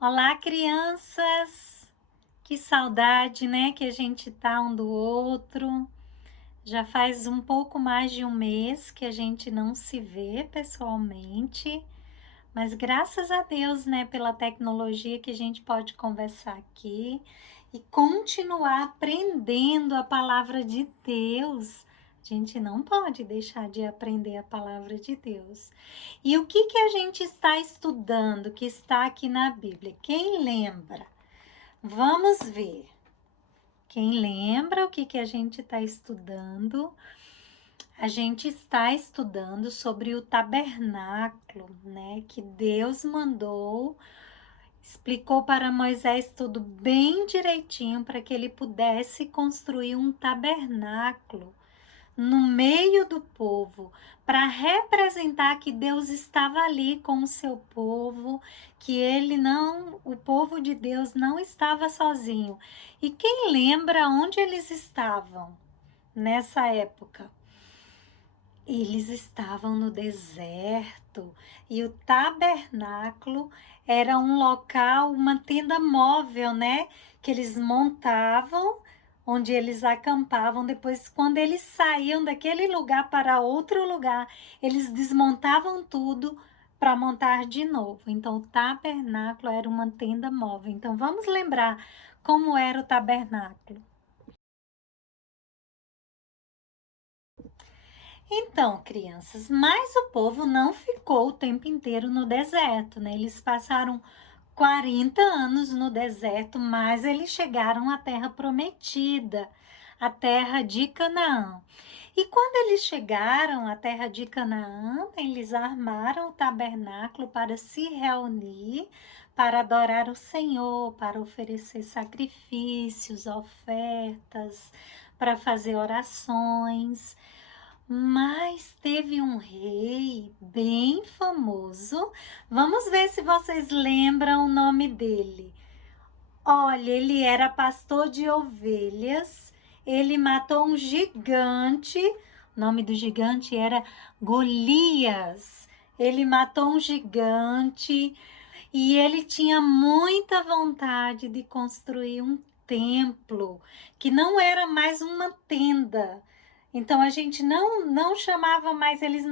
Olá, crianças! Que saudade, né, que a gente tá um do outro. Já faz um pouco mais de um mês que a gente não se vê pessoalmente, mas graças a Deus, né, pela tecnologia que a gente pode conversar aqui e continuar aprendendo a palavra de Deus. A gente não pode deixar de aprender a palavra de Deus. E o que que a gente está estudando que está aqui na Bíblia? Quem lembra? Vamos ver. Quem lembra o que que a gente está estudando? A gente está estudando sobre o tabernáculo, né? Que Deus mandou, explicou para Moisés tudo bem direitinho para que ele pudesse construir um tabernáculo no meio do povo, para representar que Deus estava ali com o seu povo, que o povo de Deus não estava sozinho. E quem lembra onde eles estavam nessa época? Eles estavam no deserto e o tabernáculo era um local, uma tenda móvel, né? Que eles montavam, onde eles acampavam. Depois, quando eles saíam daquele lugar para outro lugar, eles desmontavam tudo para montar de novo. Então, o tabernáculo era uma tenda móvel. Então, vamos lembrar como era o tabernáculo. Então, crianças, mas o povo não ficou o tempo inteiro no deserto, né? Eles passaram 40 anos no deserto, mas eles chegaram à terra prometida, a terra de Canaã. E quando eles chegaram à terra de Canaã, eles armaram o tabernáculo para se reunir, para adorar o Senhor, para oferecer sacrifícios, ofertas, para fazer orações. Mas teve um rei bem famoso. Vamos ver se vocês lembram o nome dele. Olha, ele era pastor de ovelhas. Ele matou um gigante. O nome do gigante era Golias. Ele matou um gigante e ele tinha muita vontade de construir um templo que não era mais uma tenda. Então a gente não chamava mais, eles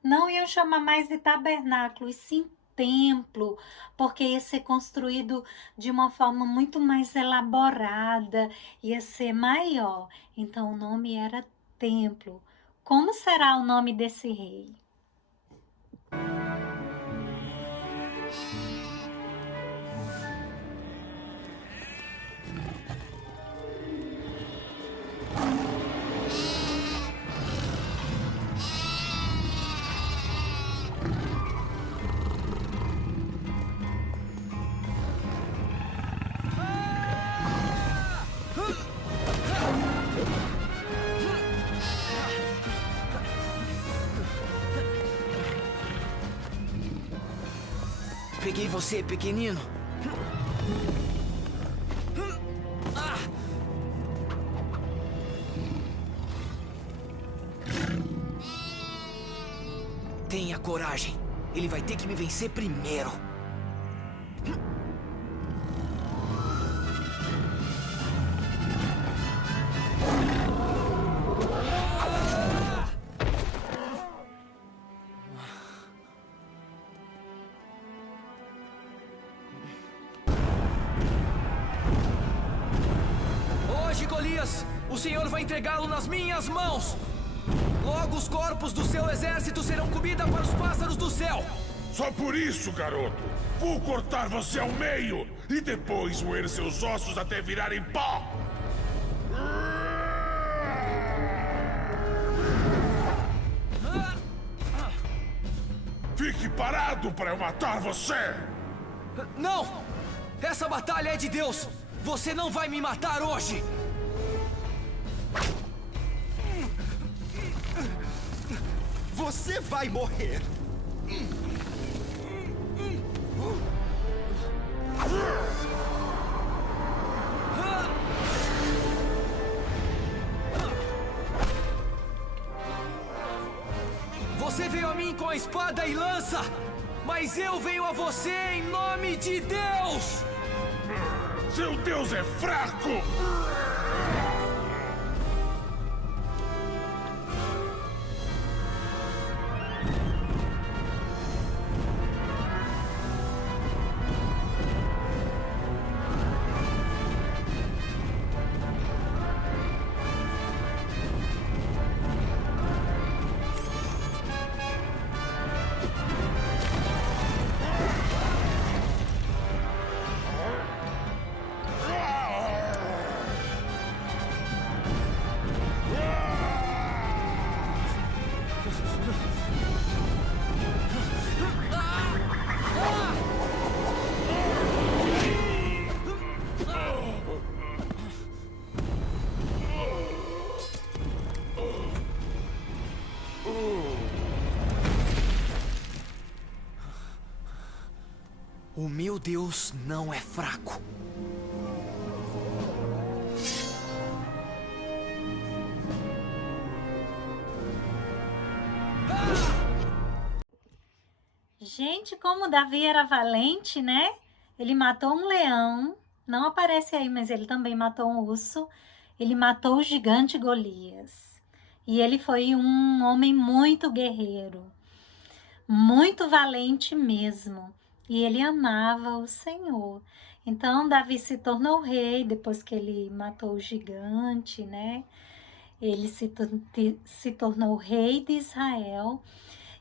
não iam chamar mais de tabernáculo, e sim templo, porque ia ser construído de uma forma muito mais elaborada, ia ser maior. Então o nome era templo. Como será o nome desse rei? Peguei você, pequenino. Tenha coragem. Ele vai ter que me vencer primeiro. Hoje, Golias, o Senhor vai entregá-lo nas minhas mãos. Logo os corpos do seu exército serão comida para os pássaros do céu. Só por isso, garoto, vou cortar você ao meio e depois moer seus ossos até virarem pó. Fique parado para eu matar você! Não! Essa batalha é de Deus! Você não vai me matar hoje! Você vai morrer! Você veio a mim com a espada e lança! Mas eu venho a você em nome de Deus! Seu Deus é fraco! O meu Deus não é fraco. Gente, como Davi era valente, né? Ele matou um leão, não aparece aí, mas ele também matou um urso. Ele matou o gigante Golias. E ele foi um homem muito guerreiro, muito valente mesmo. E ele amava o Senhor. Então, Davi se tornou rei depois que ele matou o gigante, né? Ele se tornou rei de Israel.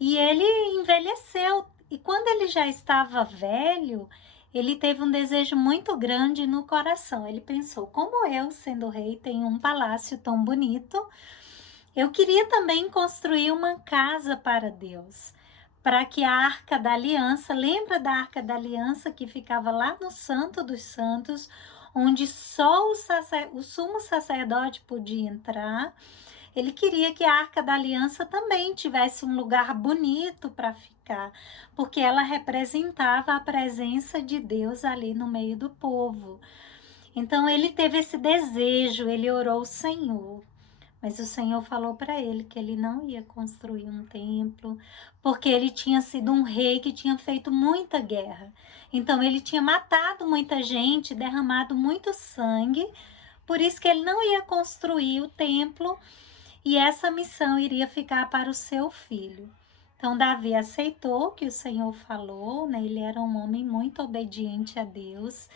E ele envelheceu. E quando ele já estava velho, ele teve um desejo muito grande no coração. Ele pensou, como eu, sendo rei, tenho um palácio tão bonito, eu queria também construir uma casa para Deus, para que a Arca da Aliança, lembra da Arca da Aliança que ficava lá no Santo dos Santos, onde só o sumo sacerdote podia entrar. Ele queria que a Arca da Aliança também tivesse um lugar bonito para ficar, porque ela representava a presença de Deus ali no meio do povo. Então ele teve esse desejo, ele orou ao Senhor. Mas o Senhor falou para ele que ele não ia construir um templo, porque ele tinha sido um rei que tinha feito muita guerra. Então ele tinha matado muita gente, derramado muito sangue, por isso que ele não ia construir o templo e essa missão iria ficar para o seu filho. Então Davi aceitou o que o Senhor falou, né? Ele era um homem muito obediente a Deus.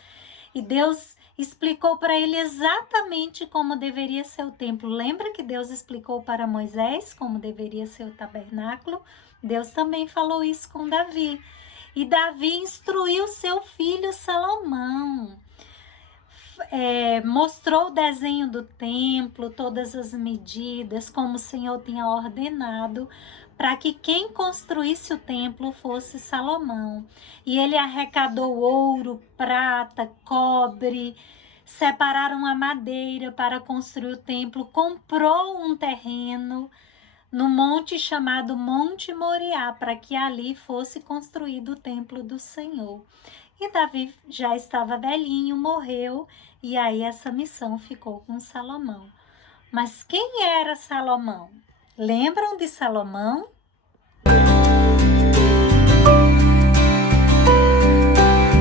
E Deus explicou para ele exatamente como deveria ser o templo. Lembra que Deus explicou para Moisés como deveria ser o tabernáculo? Deus também falou isso com Davi. E Davi instruiu seu filho Salomão. Mostrou o desenho do templo, todas as medidas, como o Senhor tinha ordenado, para que quem construísse o templo fosse Salomão. E ele arrecadou ouro, prata, cobre, separaram a madeira para construir o templo, comprou um terreno no monte chamado Monte Moriá, para que ali fosse construído o templo do Senhor. E Davi já estava velhinho, morreu, e aí essa missão ficou com Salomão. Mas quem era Salomão? Lembram de Salomão?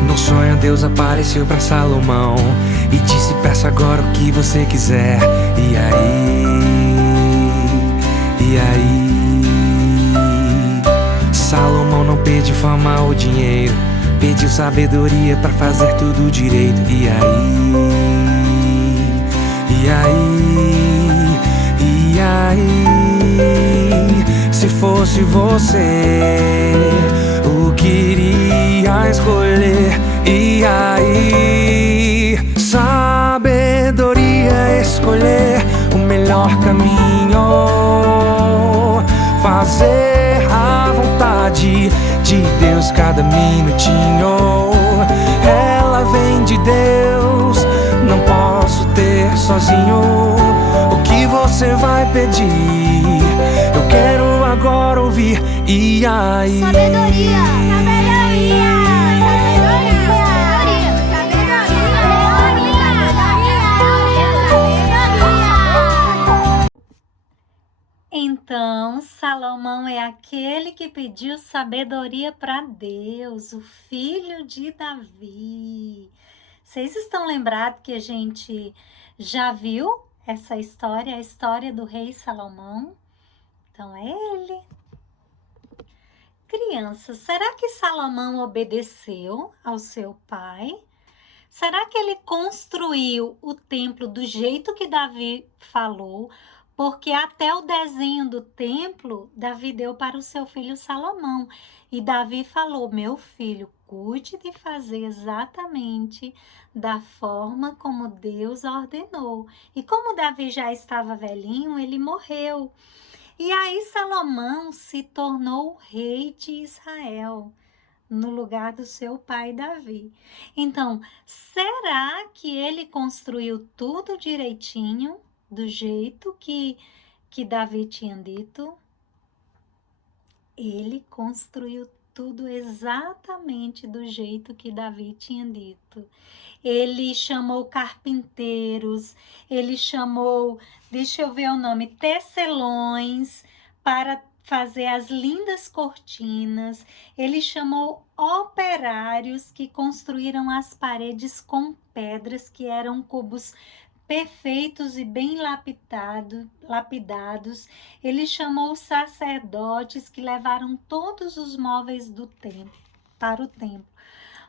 No sonho Deus apareceu para Salomão e disse: peça agora o que você quiser. E aí, Salomão não pediu fama ou dinheiro, pediu sabedoria para fazer tudo direito. E aí, se fosse você, o que iria escolher? E aí, sabedoria, escolher o melhor caminho, fazer a vontade de Deus cada minutinho. Ela vem de Deus, não posso ter sozinho. O que você vai pedir? Eu quero agora ouvir. E aí? Sabedoria, sabedoria, Então Salomão Salomão é aquele que pediu sabedoria para Deus, o filho de Davi. Vocês estão lembrados que a gente já viu essa história, a história do rei Salomão? Então é ele. Crianças, será que Salomão obedeceu ao seu pai? Será que ele construiu o templo do jeito que Davi falou? Porque até o desenho do templo, Davi deu para o seu filho Salomão. E Davi falou: meu filho, cuide de fazer exatamente da forma como Deus ordenou. E como Davi já estava velhinho, ele morreu. E aí Salomão se tornou rei de Israel, no lugar do seu pai Davi. Então, será que ele construiu tudo direitinho, do jeito que Davi tinha dito? Ele construiu tudo exatamente do jeito que Davi tinha dito. Ele chamou carpinteiros, ele chamou, deixa eu ver o nome, tecelões para fazer as lindas cortinas. Ele chamou operários que construíram as paredes com pedras que eram cubos perfeitos e bem lapidados. Ele chamou sacerdotes que levaram todos os móveis do templo para o templo.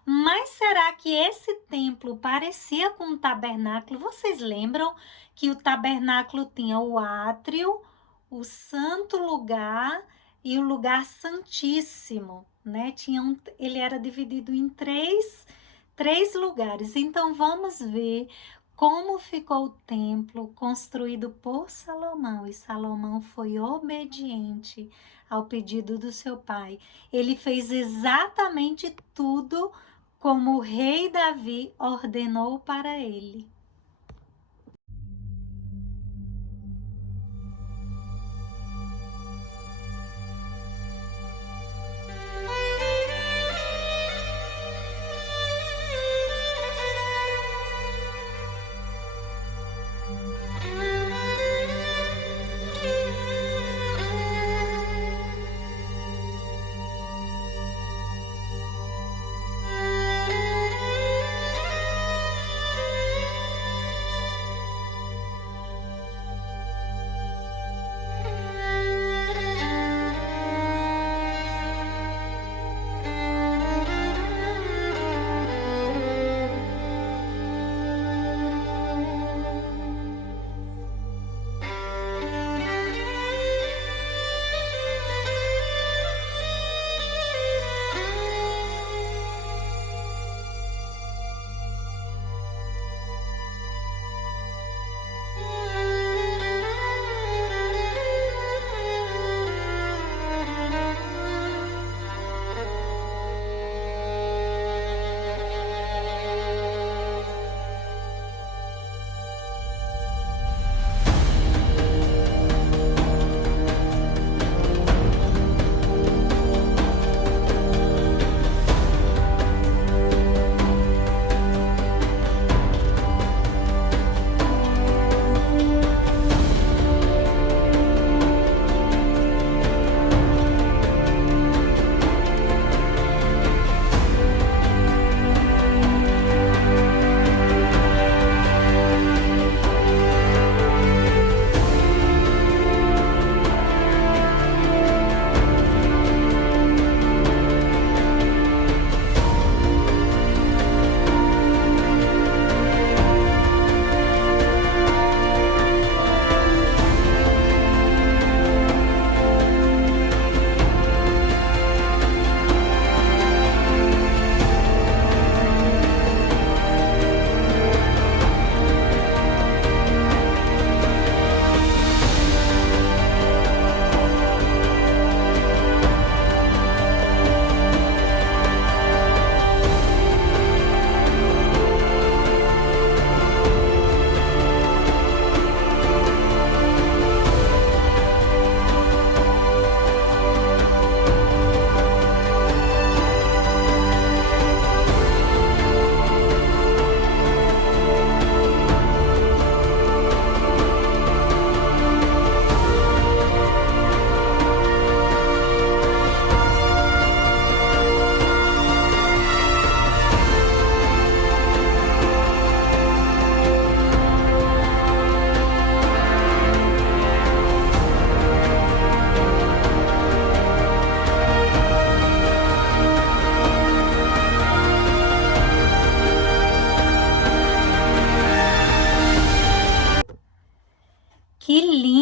Mas será que esse templo parecia com um tabernáculo? Vocês lembram que o tabernáculo tinha o átrio, o santo lugar e o lugar santíssimo, né? Ele era dividido em três lugares. Então vamos ver como ficou o templo construído por Salomão. E Salomão foi obediente ao pedido do seu pai. Ele fez exatamente tudo como o rei Davi ordenou para ele.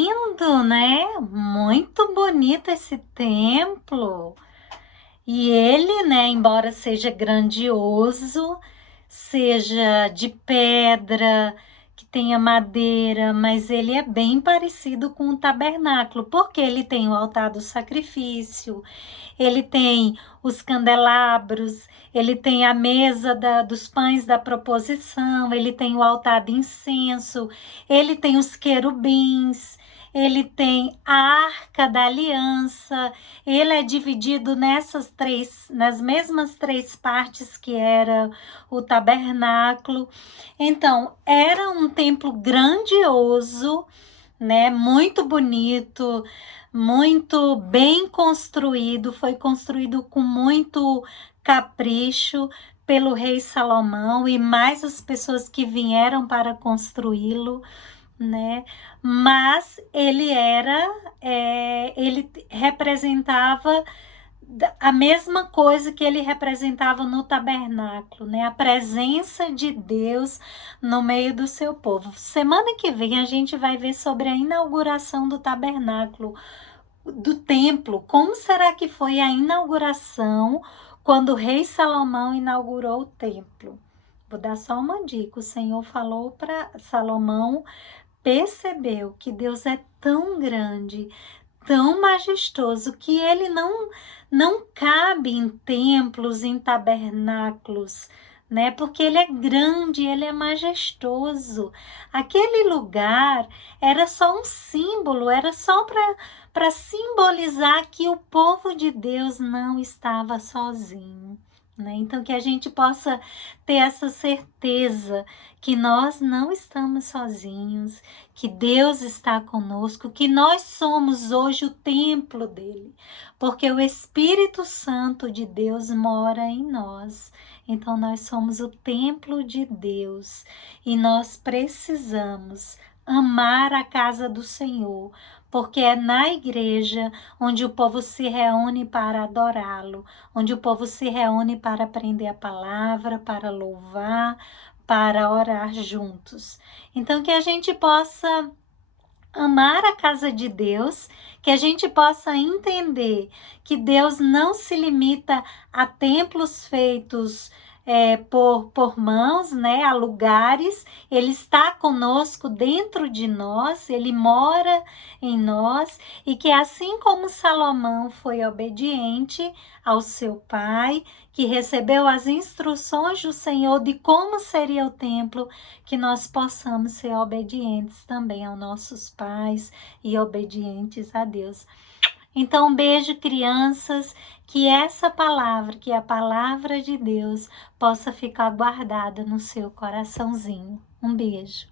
lindo, né? Muito bonito esse templo. E ele, né, embora seja grandioso, seja de pedra, que tenha madeira, mas ele é bem parecido com o tabernáculo, porque ele tem o altar do sacrifício, ele tem os candelabros, ele tem a mesa dos pães da proposição, ele tem o altar de incenso, ele tem os querubins, ele tem a arca da aliança, ele é dividido nas mesmas 3 partes que era o tabernáculo. Então, era um templo grandioso, né? Muito bonito, muito bem construído, foi construído com muito capricho pelo rei Salomão e mais as pessoas que vieram para construí-lo, né? Mas ele representava a mesma coisa que ele representava no tabernáculo, né? A presença de Deus no meio do seu povo. Semana que vem a gente vai ver sobre a inauguração do tabernáculo, do templo. Como será que foi a inauguração quando o rei Salomão inaugurou o templo? Vou dar só uma dica. O Senhor falou para Salomão, percebeu que Deus é tão grande, tão majestoso, que ele não cabe em templos, em tabernáculos, né? Porque ele é grande, ele é majestoso. Aquele lugar era só um símbolo, era só para simbolizar que o povo de Deus não estava sozinho, né? Então, que a gente possa ter essa certeza que nós não estamos sozinhos, que Deus está conosco, que nós somos hoje o templo dele, porque o Espírito Santo de Deus mora em nós. Então, nós somos o templo de Deus e nós precisamos amar a casa do Senhor, porque é na igreja onde o povo se reúne para adorá-lo, onde o povo se reúne para aprender a palavra, para louvar, para orar juntos. Então, que a gente possa amar a casa de Deus, que a gente possa entender que Deus não se limita a templos feitos por mãos, né, a lugares. Ele está conosco dentro de nós, ele mora em nós, e que assim como Salomão foi obediente ao seu pai, que recebeu as instruções do Senhor de como seria o templo, que nós possamos ser obedientes também aos nossos pais e obedientes a Deus. Então, um beijo, crianças, que essa palavra, que a palavra de Deus, possa ficar guardada no seu coraçãozinho. Um beijo.